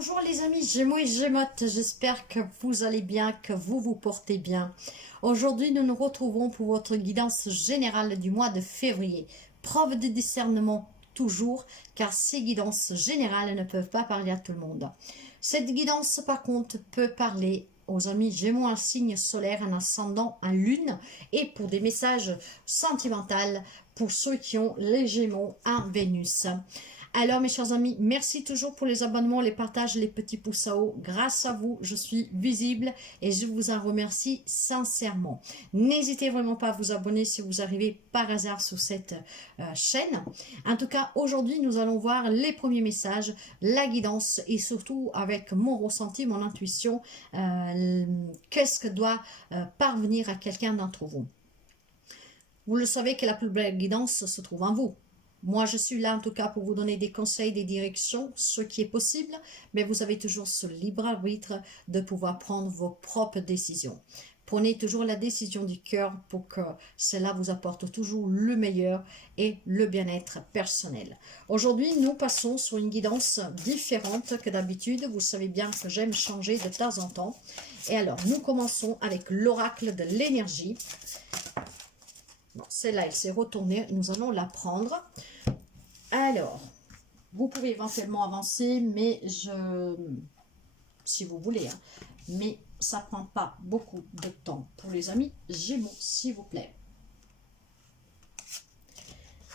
Bonjour les amis Gémeaux et Gémotes, j'espère que vous allez bien, que vous vous portez bien. Aujourd'hui, nous nous retrouvons pour votre guidance générale du mois de février. Preuve de discernement toujours, car ces guidances générales ne peuvent pas parler à tout le monde. Cette guidance, par contre, peut parler aux amis Gémeaux, un signe solaire, un ascendant, un lune, et pour des messages sentimentaux pour ceux qui ont les Gémeaux, un Vénus. Alors mes chers amis, merci toujours pour les abonnements, les partages, les petits pouces à haut. Grâce à vous, je suis visible et je vous en remercie sincèrement. N'hésitez vraiment pas à vous abonner si vous arrivez par hasard sur cette chaîne. En tout cas, aujourd'hui, nous allons voir les premiers messages, la guidance et surtout avec mon ressenti, mon intuition, qu'est-ce que doit parvenir à quelqu'un d'entre vous. Vous le savez que la plus belle guidance se trouve en vous. Moi, je suis là en tout cas pour vous donner des conseils, des directions, ce qui est possible, mais vous avez toujours ce libre arbitre de pouvoir prendre vos propres décisions. Prenez toujours la décision du cœur pour que cela vous apporte toujours le meilleur et le bien-être personnel. Aujourd'hui, nous passons sur une guidance différente que d'habitude. Vous savez bien que j'aime changer de temps en temps. Et alors, nous commençons avec l'oracle de l'énergie. Bon, celle-là, elle s'est retournée. Nous allons la prendre. Alors, vous pouvez éventuellement avancer, mais si vous voulez, hein, mais ça ne prend pas beaucoup de temps pour les amis Gémeaux, s'il vous plaît.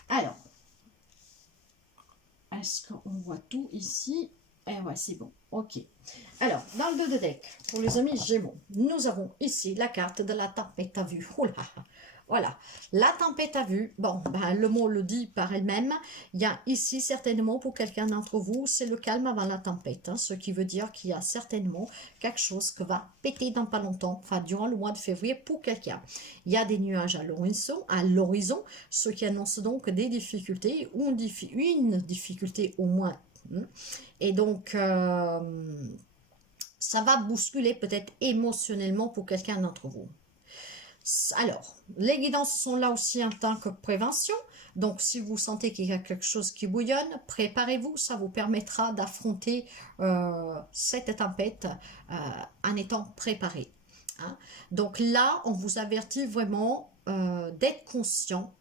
Alors, est-ce qu'on voit tout ici? Eh ouais, c'est bon, ok. Alors, dans le dos de deck, pour les amis Gémeaux, nous avons ici la carte de la tempête à vue. Oh là, voilà, la tempête à vue, bon, ben, le mot le dit par elle-même. Il y a ici certainement pour quelqu'un d'entre vous, c'est le calme avant la tempête, hein, ce qui veut dire qu'il y a certainement quelque chose qui va péter dans pas longtemps, enfin durant le mois de février pour quelqu'un. Il y a des nuages à l'horizon, ce qui annonce donc des difficultés ou une difficulté au moins. Et donc, ça va bousculer peut-être émotionnellement pour quelqu'un d'entre vous. Alors, les guidances sont là aussi en tant que prévention. Donc, si vous sentez qu'il y a quelque chose qui bouillonne, préparez-vous. Ça vous permettra d'affronter cette tempête en étant préparé. Hein. Donc là, on vous avertit vraiment d'être conscient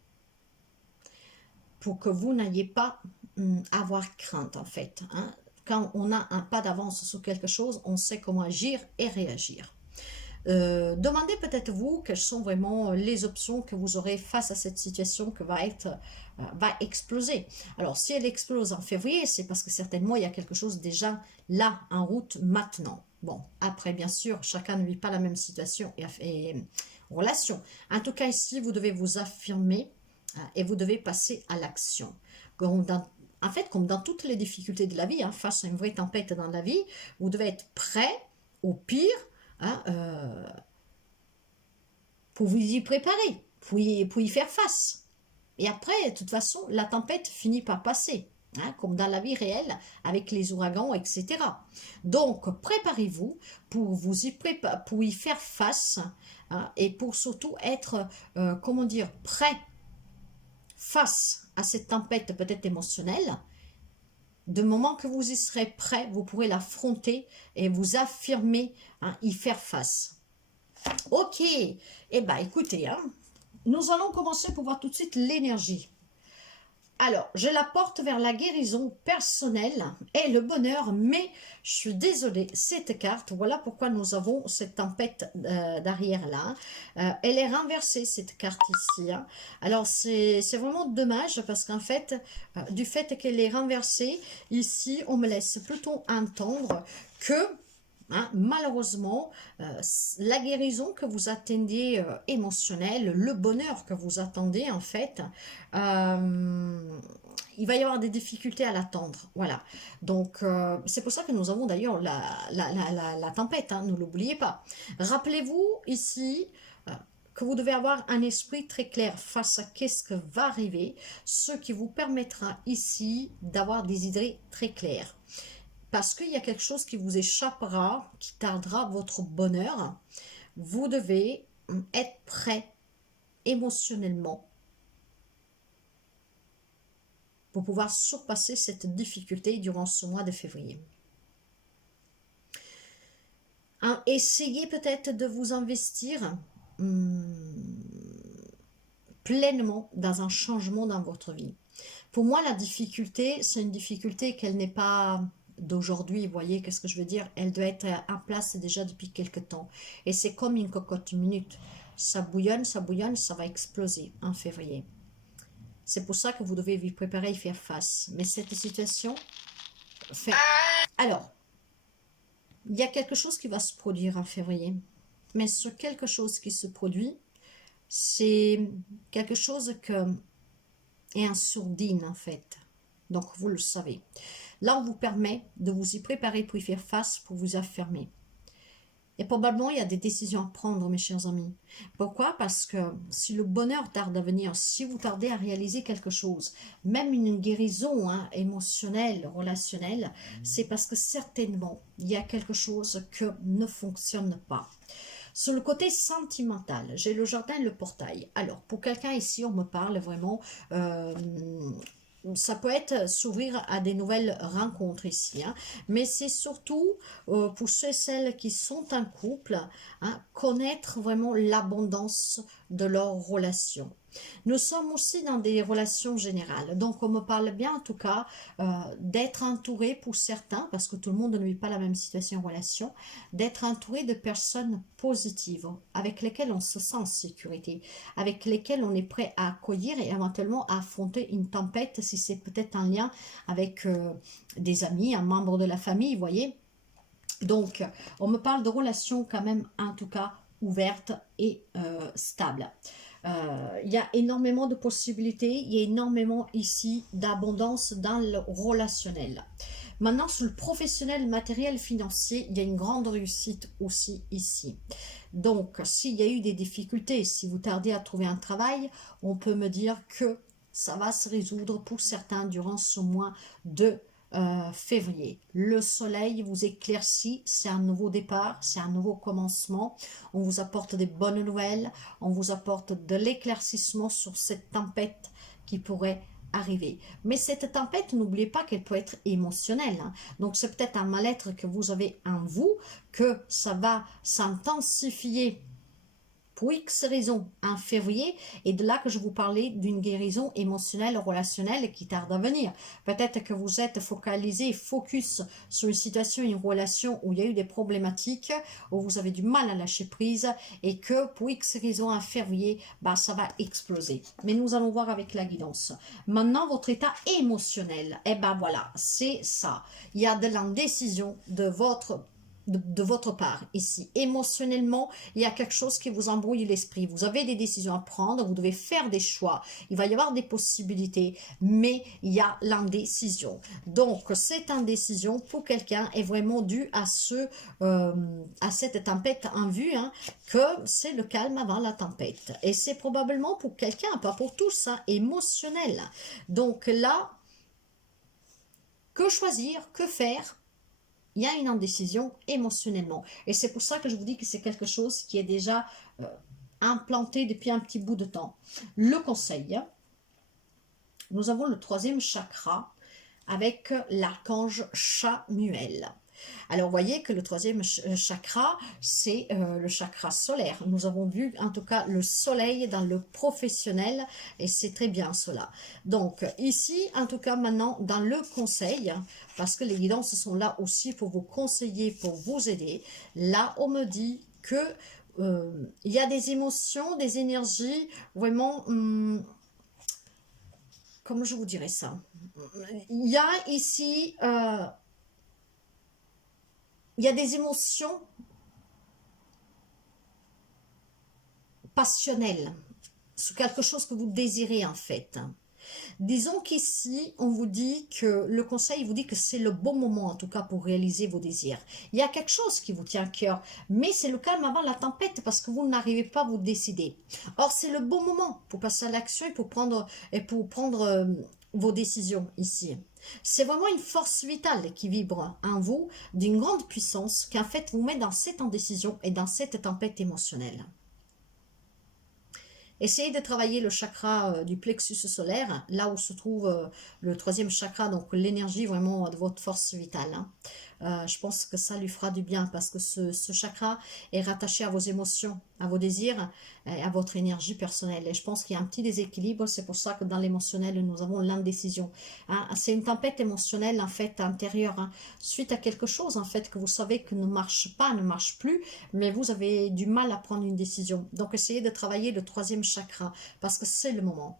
pour que vous n'ayez pas avoir crainte en fait. Hein. Quand on a un pas d'avance sur quelque chose, on sait comment agir et réagir. Demandez peut-être vous quelles sont vraiment les options que vous aurez face à cette situation que va exploser. Alors si elle explose en février, c'est parce que certainement il y a quelque chose déjà là en route maintenant. Bon, après bien sûr, chacun ne vit pas la même situation et relation. En tout cas ici, vous devez vous affirmer et vous devez passer à l'action. En fait, comme dans toutes les difficultés de la vie, hein, face à une vraie tempête dans la vie, vous devez être prêt au pire. Hein, pour vous y préparer, pour y faire face. Et après, de toute façon, la tempête finit par passer, hein, comme dans la vie réelle, avec les ouragans, etc. Donc, préparez-vous pour pour y faire face, hein, et pour surtout être, comment dire, prêt face à cette tempête peut-être émotionnelle. De moment que vous y serez prêt, vous pourrez l'affronter et vous affirmer, hein, y faire face. Ok, eh bien écoutez, hein, nous allons commencer pour voir tout de suite l'énergie. Alors, je la porte vers la guérison personnelle et le bonheur, mais je suis désolée, cette carte, voilà pourquoi nous avons cette tempête derrière là. Elle est renversée, cette carte ici. Hein. Alors, c'est vraiment dommage parce qu'en fait, du fait qu'elle est renversée, ici, on me laisse plutôt entendre que hein, malheureusement, la guérison que vous attendez émotionnelle, le bonheur que vous attendez en fait, il va y avoir des difficultés à l'attendre. Voilà. Donc, c'est pour ça que nous avons d'ailleurs la tempête, hein, ne l'oubliez pas. Rappelez-vous ici que vous devez avoir un esprit très clair face à qu'est-ce que va arriver, ce qui vous permettra ici d'avoir des idées très claires. Parce qu'il y a quelque chose qui vous échappera, qui tardera votre bonheur. Vous devez être prêt émotionnellement pour pouvoir surpasser cette difficulté durant ce mois de février. Essayez peut-être de vous investir pleinement dans un changement dans votre vie. Pour moi, la difficulté, c'est une difficulté qu'elle n'est pas d'aujourd'hui, vous voyez, qu'est-ce que je veux dire? Elle doit être en place déjà depuis quelque temps. Et c'est comme une cocotte minute. Ça bouillonne, ça va exploser en février. C'est pour ça que vous devez vous préparer et faire face. Mais cette situation fait... Alors, il y a quelque chose qui va se produire en février. Mais ce quelque chose qui se produit, c'est quelque chose que est en sourdine en fait. Donc vous le savez. Là, on vous permet de vous y préparer pour y faire face, pour vous affirmer. Et probablement, il y a des décisions à prendre, mes chers amis. Pourquoi? Parce que si le bonheur tarde à venir, si vous tardez à réaliser quelque chose, même une guérison émotionnelle, relationnelle, c'est parce que certainement, il y a quelque chose qui ne fonctionne pas. Sur le côté sentimental, j'ai le jardin et le portail. Alors, pour quelqu'un ici, on me parle vraiment... ça peut être s'ouvrir à des nouvelles rencontres ici, hein. Mais c'est surtout pour ceux et celles qui sont en couple, hein, connaître vraiment l'abondance de leur relation. Nous sommes aussi dans des relations générales, donc on me parle bien en tout cas d'être entouré pour certains, parce que tout le monde ne vit pas la même situation en relation, d'être entouré de personnes positives, avec lesquelles on se sent en sécurité, avec lesquelles on est prêt à accueillir et éventuellement à affronter une tempête si c'est peut-être un lien avec des amis, un membre de la famille, vous voyez. Donc, on me parle de relations quand même, en tout cas, ouvertes et stables. Il y a énormément de possibilités, il y a énormément ici d'abondance dans le relationnel. Maintenant, sur le professionnel, matériel, financier, il y a une grande réussite aussi ici. Donc, s'il y a eu des difficultés, si vous tardez à trouver un travail, on peut me dire que ça va se résoudre pour certains durant ce mois de février. Le soleil vous éclaircit, c'est un nouveau départ, c'est un nouveau commencement. On vous apporte des bonnes nouvelles, on vous apporte de l'éclaircissement sur cette tempête qui pourrait arriver. Mais cette tempête, n'oubliez pas qu'elle peut être émotionnelle, hein. Donc c'est peut-être un mal-être que vous avez en vous, que ça va s'intensifier pour X raisons en février, et de là que je vous parlais d'une guérison émotionnelle, relationnelle qui tarde à venir. Peut-être que vous êtes focalisé, focus sur une situation, une relation où il y a eu des problématiques, où vous avez du mal à lâcher prise, et que pour X raisons en février, bah, ça va exploser. Mais nous allons voir avec la guidance. Maintenant, votre état émotionnel, et ben voilà, c'est ça. Il y a de l'indécision de votre part ici. Émotionnellement, il y a quelque chose qui vous embrouille l'esprit. Vous avez des décisions à prendre, vous devez faire des choix. Il va y avoir des possibilités, mais il y a l'indécision. Donc, cette indécision pour quelqu'un est vraiment due à cette tempête en vue, hein, que c'est le calme avant la tempête. Et c'est probablement pour quelqu'un, pas pour tous, hein, émotionnel. Donc là, que choisir, que faire? Il y a une indécision émotionnellement. Et c'est pour ça que je vous dis que c'est quelque chose qui est déjà implanté depuis un petit bout de temps. Le conseil, nous avons le 3e chakra avec l'archange Chamuel. Alors, vous voyez que le 3e chakra, c'est le chakra solaire. Nous avons vu, en tout cas, le soleil dans le professionnel, et c'est très bien cela. Donc, ici, en tout cas, maintenant, dans le conseil, parce que les guidances sont là aussi pour vous conseiller, pour vous aider, là, on me dit que il y a des émotions, des énergies, vraiment... comment je vous dirais ça? Il y a ici... il y a des émotions passionnelles sur quelque chose que vous désirez en fait. Disons qu'ici, on vous dit que le conseil vous dit que c'est le bon moment en tout cas pour réaliser vos désirs. Il y a quelque chose qui vous tient à cœur, mais c'est le calme avant la tempête parce que vous n'arrivez pas à vous décider. Or, c'est le bon moment pour passer à l'action et pour prendre vos décisions ici. C'est vraiment une force vitale qui vibre en vous, d'une grande puissance, qui en fait vous met dans cette indécision et dans cette tempête émotionnelle. Essayez de travailler le chakra du plexus solaire, là où se trouve le 3e chakra, donc l'énergie vraiment de votre force vitale, hein. je pense que ça lui fera du bien parce que ce chakra est rattaché à vos émotions, à vos désirs, et à votre énergie personnelle. Et je pense qu'il y a un petit déséquilibre, c'est pour ça que dans l'émotionnel, nous avons l'indécision. Hein. C'est une tempête émotionnelle en fait intérieure, hein, suite à quelque chose en fait que vous savez que ne marche pas, ne marche plus, mais vous avez du mal à prendre une décision. Donc essayez de travailler le troisième chakra parce que c'est le moment.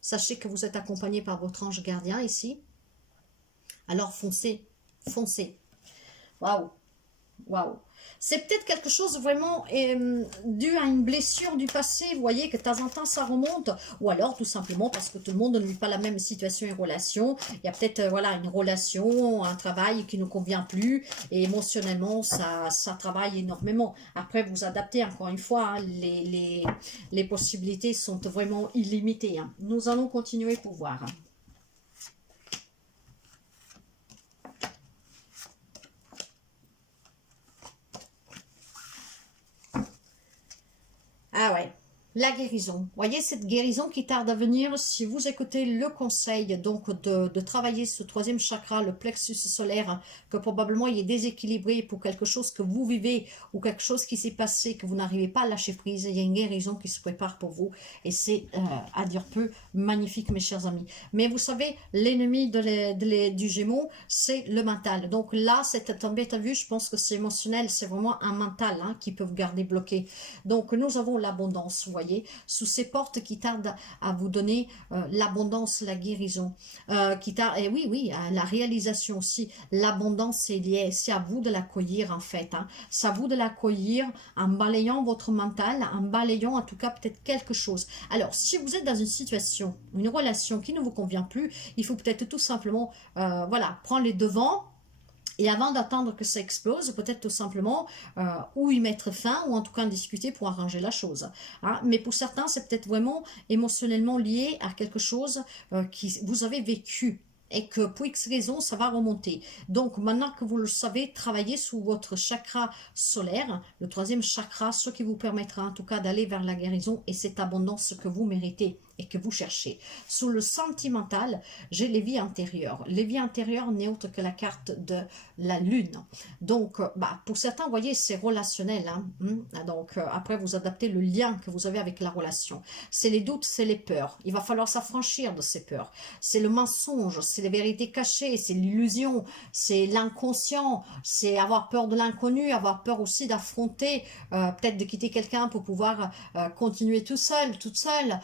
Sachez que vous êtes accompagné par votre ange gardien ici. Alors foncez, foncez. Waouh, waouh. C'est peut-être quelque chose vraiment dû à une blessure du passé, vous voyez, que de temps en temps ça remonte, ou alors tout simplement parce que tout le monde ne vit pas la même situation et relation. Il y a peut-être voilà, une relation, un travail qui ne convient plus, et émotionnellement ça travaille énormément. Après vous adaptez encore une fois, hein, les possibilités sont vraiment illimitées. Hein. Nous allons continuer pour voir. Hein. Ah ouais, la guérison. Vous voyez cette guérison qui tarde à venir si vous écoutez le conseil donc de travailler ce troisième chakra, le plexus solaire, que probablement il est déséquilibré pour quelque chose que vous vivez ou quelque chose qui s'est passé que vous n'arrivez pas à lâcher prise. Il y a une guérison qui se prépare pour vous et c'est à dire peu magnifique mes chers amis. Mais vous savez, l'ennemi du Gémeaux, c'est le mental. Donc là, cette tempête à vue, je pense que c'est émotionnel, c'est vraiment un mental hein, qui peut vous garder bloqué. Donc nous avons l'abondance, vous voyez, sous ces portes qui tardent à vous donner l'abondance, la guérison, et oui, oui, la réalisation aussi. L'abondance, c'est lié, c'est à vous de l'accueillir en fait. Hein. C'est à vous de l'accueillir en balayant votre mental, en balayant en tout cas peut-être quelque chose. Alors, si vous êtes dans une situation, une relation qui ne vous convient plus, il faut peut-être tout simplement, voilà, prendre les devants. Et avant d'attendre que ça explose, peut-être tout simplement ou y mettre fin, ou en tout cas en discuter pour arranger la chose. Hein. Mais pour certains, c'est peut-être vraiment émotionnellement lié à quelque chose que vous avez vécu. Et que pour X raisons, ça va remonter. Donc maintenant que vous le savez, travaillez sous votre chakra solaire, le troisième chakra, ce qui vous permettra en tout cas d'aller vers la guérison et cette abondance que vous méritez et que vous cherchez. Sous le sentimental, j'ai les vies antérieures. Les vies antérieures n'est autre que la carte de la lune. Donc, pour certains, vous voyez, c'est relationnel. Hein, donc, après, vous adaptez le lien que vous avez avec la relation. C'est les doutes, c'est les peurs. Il va falloir s'affranchir de ces peurs. C'est le mensonge, c'est les vérités cachées, c'est l'illusion, c'est l'inconscient, c'est avoir peur de l'inconnu, avoir peur aussi d'affronter, peut-être de quitter quelqu'un pour pouvoir continuer tout seul, toute seule.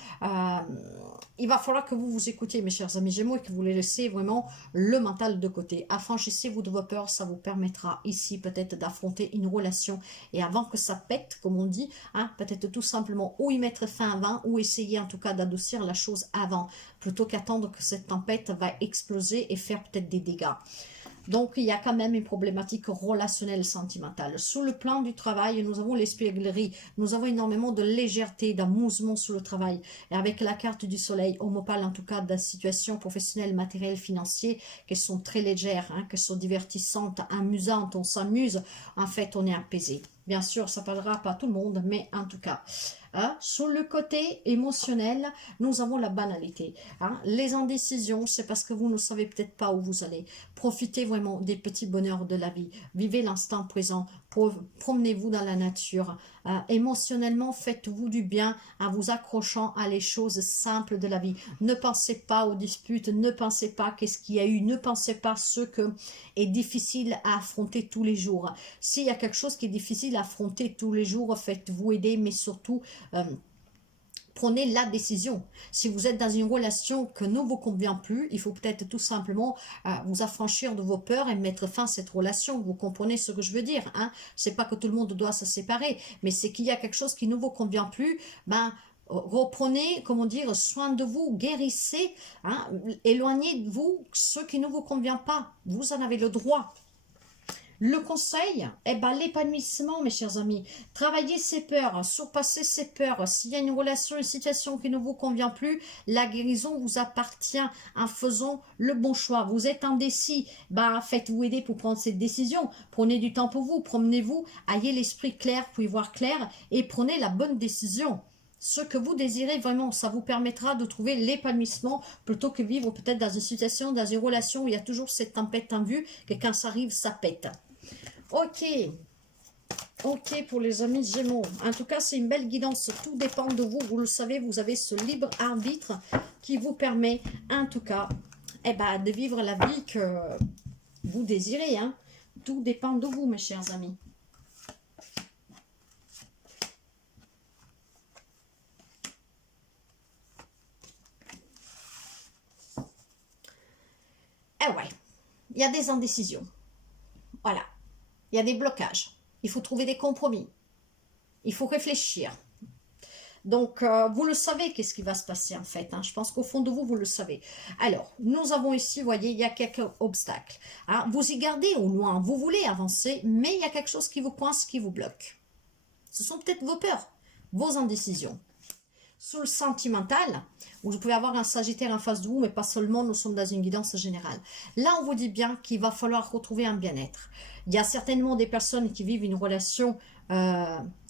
Il va falloir que vous vous écoutiez, mes chers amis Gémeaux, et que vous les laissez vraiment le mental de côté. Affranchissez-vous de vos peurs, ça vous permettra ici peut-être d'affronter une relation. Et avant que ça pète, comme on dit, hein, peut-être tout simplement ou y mettre fin avant, ou essayer en tout cas d'adoucir la chose avant, plutôt qu'attendre que cette tempête va exploser et faire peut-être des dégâts. Donc, il y a quand même une problématique relationnelle sentimentale. Sous le plan du travail, nous avons l'espièglerie. Nous avons énormément de légèreté, d'amusement sous le travail. Et avec la carte du soleil, on me parle en tout cas de situations professionnelles, matérielles, financières, qui sont très légères, hein, qui sont divertissantes, amusantes. On s'amuse. En fait, on est apaisé. Bien sûr, ça ne parlera pas à tout le monde, mais en tout cas... Hein, sur le côté émotionnel, nous avons la banalité. Hein. Les indécisions, c'est parce que vous ne savez peut-être pas où vous allez. Profitez vraiment des petits bonheurs de la vie. Vivez l'instant présent. Promenez-vous dans la nature. Émotionnellement, faites-vous du bien en vous accrochant à les choses simples de la vie. Ne pensez pas aux disputes, ne pensez pas qu'est-ce qu'il y a eu, ne pensez pas ce que est difficile à affronter tous les jours. S'il y a quelque chose qui est difficile à affronter tous les jours, faites-vous aider, mais surtout... prenez la décision. Si vous êtes dans une relation que ne vous convient plus, il faut peut-être tout simplement vous affranchir de vos peurs et mettre fin à cette relation. Vous comprenez ce que je veux dire, hein? C'est pas que tout le monde doit se séparer, mais c'est qu'il y a quelque chose qui ne vous convient plus, reprenez, comment dire, soin de vous, guérissez, hein? Éloignez de vous ce qui ne vous convient pas. Vous en avez le droit. Le conseil, l'épanouissement, mes chers amis. Travaillez ses peurs, surpassez ses peurs. S'il y a une relation, une situation qui ne vous convient plus, la guérison vous appartient en faisant le bon choix. Vous êtes indécis, faites-vous aider pour prendre cette décision. Prenez du temps pour vous, promenez-vous, ayez l'esprit clair pour y voir clair et prenez la bonne décision. ce que vous désirez vraiment. Ça vous permettra de trouver l'épanouissement plutôt que vivre peut-être dans une situation, dans une relation où il y a toujours cette tempête en vue, que quand ça arrive, ça pète. Ok. Ok pour les amis Gémeaux. En tout cas, c'est une belle guidance. Tout dépend de vous. Vous le savez, vous avez ce libre arbitre qui vous permet, en tout cas, de vivre la vie que vous désirez. Hein. Tout dépend de vous, mes chers amis. Eh ouais, il y a des indécisions. Voilà. Il y a des blocages. Il faut trouver des compromis. Il faut réfléchir. Donc, vous le savez qu'est-ce qui va se passer en fait. Hein. Je pense qu'au fond de vous, vous le savez. Alors, nous avons ici, vous voyez, il y a quelques obstacles. Hein. Vous y gardez au loin, vous voulez avancer, mais il y a quelque chose qui vous coince, qui vous bloque. Ce sont peut-être vos peurs, vos indécisions. Sous le sentimental, vous pouvez avoir un Sagittaire en face de vous, mais pas seulement, nous sommes dans une guidance générale. Là, on vous dit bien qu'il va falloir retrouver un bien-être. Il y a certainement des personnes qui vivent une relation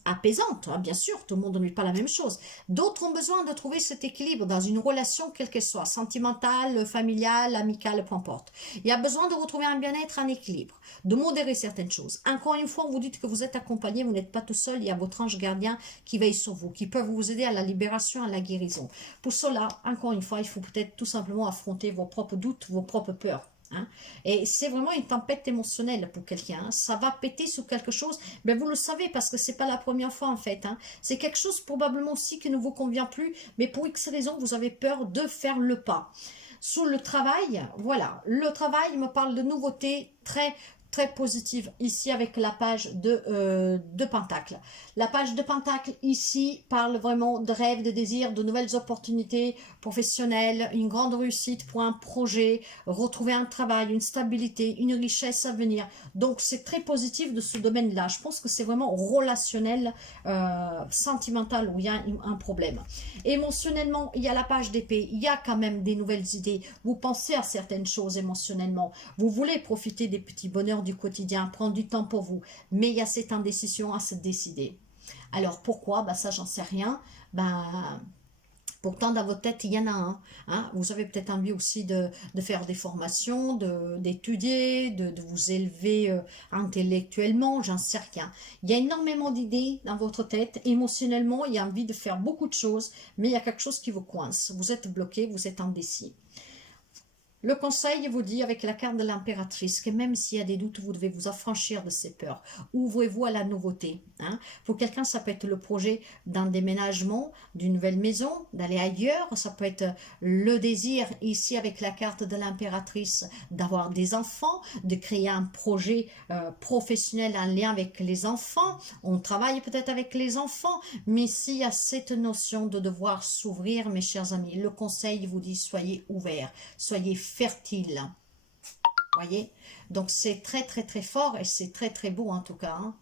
apaisante, hein, bien sûr, tout le monde ne vit pas la même chose. D'autres ont besoin de trouver cet équilibre dans une relation, quelle qu'elle soit, sentimentale, familiale, amicale, peu importe. Il y a besoin de retrouver un bien-être, un équilibre, de modérer certaines choses. Encore une fois, vous dites que vous êtes accompagné, vous n'êtes pas tout seul, il y a votre ange gardien qui veille sur vous, qui peuvent vous aider à la libération, à la guérison. Pour cela, encore une fois, il faut peut-être tout simplement affronter vos propres doutes, vos propres peurs. Hein. Et c'est vraiment une tempête émotionnelle pour quelqu'un. Hein. Ça va péter sur quelque chose. Mais vous le savez parce que c'est pas la première fois en fait. Hein. C'est quelque chose probablement aussi qui ne vous convient plus. Mais pour X raisons, vous avez peur de faire le pas. Sous le travail, voilà. Le travail me parle de nouveautés très positive ici avec la page de Pentacle. La page de Pentacle ici parle vraiment de rêves, de désirs, de nouvelles opportunités professionnelles, une grande réussite pour un projet, retrouver un travail, une stabilité, une richesse à venir. Donc c'est très positif de ce domaine-là. Je pense que c'est vraiment relationnel, sentimental où il y a un problème. Émotionnellement, il y a la page d'épée, il y a quand même des nouvelles idées. Vous pensez à certaines choses émotionnellement. Vous voulez profiter des petits bonheurs du quotidien, prendre du temps pour vous, mais il y a cette indécision à se décider. Alors pourquoi? Ça j'en sais rien. Pourtant dans votre tête il y en a un. Hein. Vous avez peut-être envie aussi de faire des formations, d'étudier, de vous élever intellectuellement, j'en sais rien. Il y a énormément d'idées dans votre tête. Émotionnellement, il y a envie de faire beaucoup de choses, mais il y a quelque chose qui vous coince. Vous êtes bloqué, vous êtes indécis. Le conseil vous dit avec la carte de l'impératrice que même s'il y a des doutes, vous devez vous affranchir de ces peurs. Ouvrez-vous à la nouveauté. Hein. Pour quelqu'un, ça peut être le projet d'un déménagement, d'une nouvelle maison, d'aller ailleurs. Ça peut être le désir, ici avec la carte de l'impératrice, d'avoir des enfants, de créer un projet professionnel en lien avec les enfants. On travaille peut-être avec les enfants, mais s'il y a cette notion de devoir s'ouvrir, mes chers amis, le conseil vous dit soyez ouverts, soyez fertile. Voyez, donc c'est très fort et c'est très beau en tout cas. Hein.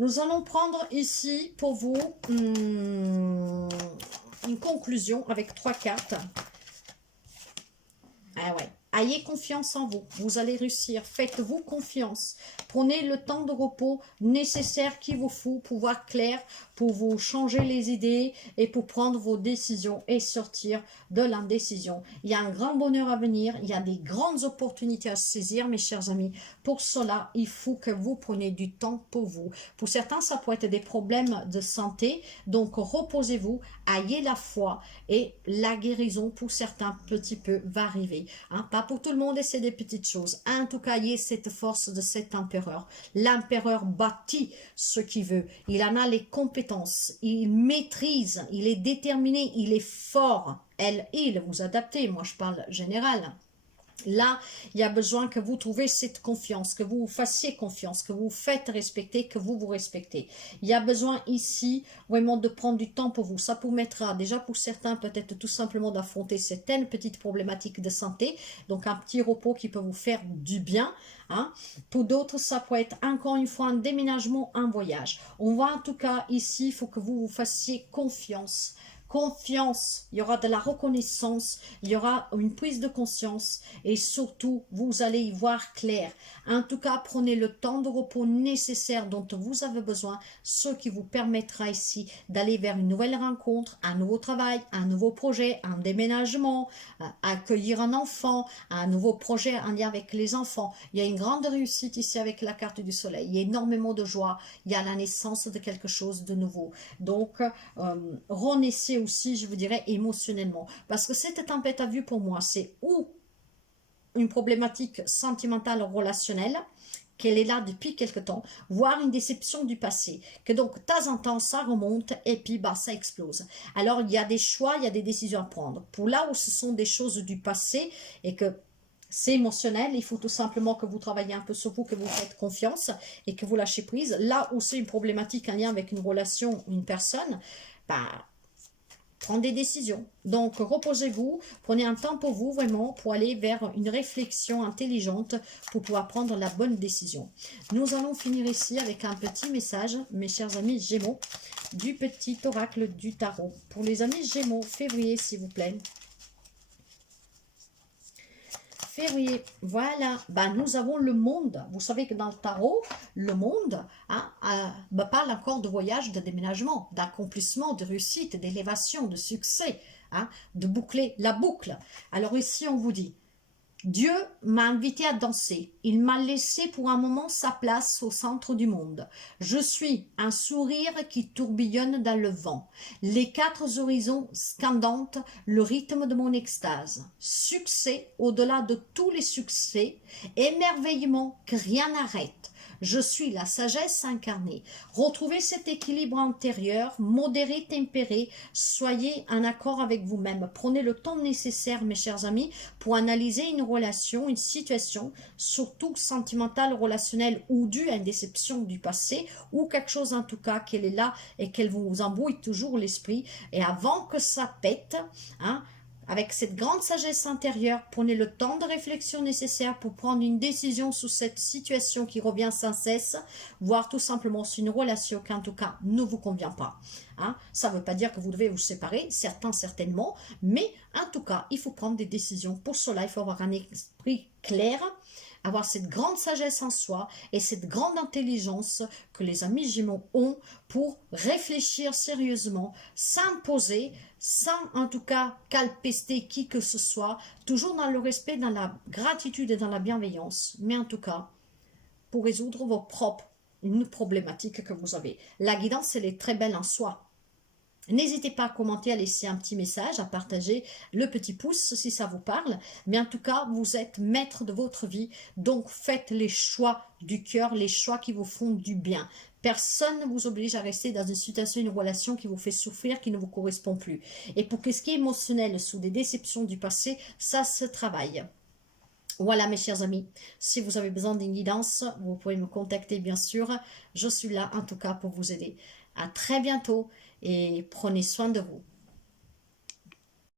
Nous allons prendre ici pour vous une conclusion avec 3 cartes. Ah ouais. Ayez confiance en vous, vous allez réussir, faites-vous confiance. Prenez le temps de repos nécessaire qu'il vous faut pour voir clair, pour vous changer les idées et pour prendre vos décisions et sortir de l'indécision. Il y a un grand bonheur à venir, il y a des grandes opportunités à saisir, mes chers amis. Pour cela, il faut que vous preniez du temps pour vous. Pour certains, ça peut être des problèmes de santé, donc reposez-vous, ayez la foi et la guérison pour certains petit peu va arriver. Hein, pas pour tout le monde et c'est des petites choses. En tout cas, ayez cette force de cet empereur. L'empereur bâtit ce qu'il veut. Il en a les compétences. Il maîtrise. Il est déterminé. Il est fort. Elle, il, vous adaptez. Moi, je parle général. Là, il y a besoin que vous trouviez cette confiance, que vous vous fassiez confiance, que vous vous faites respecter, que vous vous respectez. Il y a besoin ici vraiment de prendre du temps pour vous. Ça vous mettra déjà pour certains peut-être tout simplement d'affronter certaines petites problématiques de santé. Donc un petit repos qui peut vous faire du bien. Hein. Pour d'autres, ça peut être encore une fois un déménagement, un voyage. On voit en tout cas ici, il faut que vous vous fassiez confiance. confiance, il y aura de la reconnaissance, il y aura une prise de conscience et surtout, vous allez y voir clair. En tout cas, prenez le temps de repos nécessaire dont vous avez besoin, ce qui vous permettra ici d'aller vers une nouvelle rencontre, un nouveau travail, un nouveau projet, un déménagement, accueillir un enfant, un nouveau projet en lien avec les enfants. Il y a une grande réussite ici avec la carte du soleil. Il y a énormément de joie. Il y a la naissance de quelque chose de nouveau. Donc, renaissez aussi, je vous dirais, émotionnellement. Parce que cette tempête à vue, pour moi, c'est ou une problématique sentimentale relationnelle, qu'elle est là depuis quelque temps, voire une déception du passé, que donc de temps en temps ça remonte et puis bah, ça explose. Alors il y a des choix, il y a des décisions à prendre. Pour là où ce sont des choses du passé et que c'est émotionnel, il faut tout simplement que vous travaillez un peu sur vous, que vous faites confiance et que vous lâchez prise. Là où c'est une problématique en lien avec une relation, une personne, bah, prendre des décisions. Donc, reposez-vous, prenez un temps pour vous, vraiment, pour aller vers une réflexion intelligente pour pouvoir prendre la bonne décision. Nous allons finir ici avec un petit message, mes chers amis Gémeaux, du petit oracle du tarot. Pour les amis Gémeaux, février, s'il vous plaît. Février, voilà, bah, nous avons le monde. Vous savez que dans le tarot, le monde hein, parle encore de voyage, de déménagement, d'accomplissement, de réussite, d'élévation, de succès, hein, de boucler la boucle. Alors ici, on vous dit, Dieu m'a invité à danser. Il m'a laissé pour un moment sa place au centre du monde. Je suis un sourire qui tourbillonne dans le vent. Les quatre horizons scandantes le rythme de mon extase. Succès au-delà de tous les succès. Émerveillement que rien n'arrête. Je suis la sagesse incarnée. Retrouvez cet équilibre intérieur, modéré, tempéré. Soyez en accord avec vous-même. Prenez le temps nécessaire, mes chers amis, pour analyser une relation, une situation, surtout sentimentale, relationnelle ou due à une déception du passé ou quelque chose en tout cas qu'elle est là et qu'elle vous embrouille toujours l'esprit. Et avant que ça pète, hein, avec cette grande sagesse intérieure, prenez le temps de réflexion nécessaire pour prendre une décision sur cette situation qui revient sans cesse, voire tout simplement sur une relation qui en tout cas ne vous convient pas. Hein? Ça ne veut pas dire que vous devez vous séparer, certains certainement, mais en tout cas, il faut prendre des décisions. Pour cela, il faut avoir un esprit clair, avoir cette grande sagesse en soi et cette grande intelligence que les amis Gémeaux ont pour réfléchir sérieusement, s'imposer, sans en tout cas calpester qui que ce soit, toujours dans le respect, dans la gratitude et dans la bienveillance, mais en tout cas pour résoudre vos propres problématiques que vous avez. La guidance, elle est très belle en soi. N'hésitez pas à commenter, à laisser un petit message, à partager le petit pouce si ça vous parle. Mais en tout cas, vous êtes maître de votre vie. Donc, faites les choix du cœur, les choix qui vous font du bien. Personne ne vous oblige à rester dans une situation, une relation qui vous fait souffrir, qui ne vous correspond plus. Et pour ce qui est émotionnel, sous des déceptions du passé, ça se travaille. Voilà mes chers amis, si vous avez besoin d'une guidance, vous pouvez me contacter bien sûr. Je suis là en tout cas pour vous aider. À très bientôt et prenez soin de vous.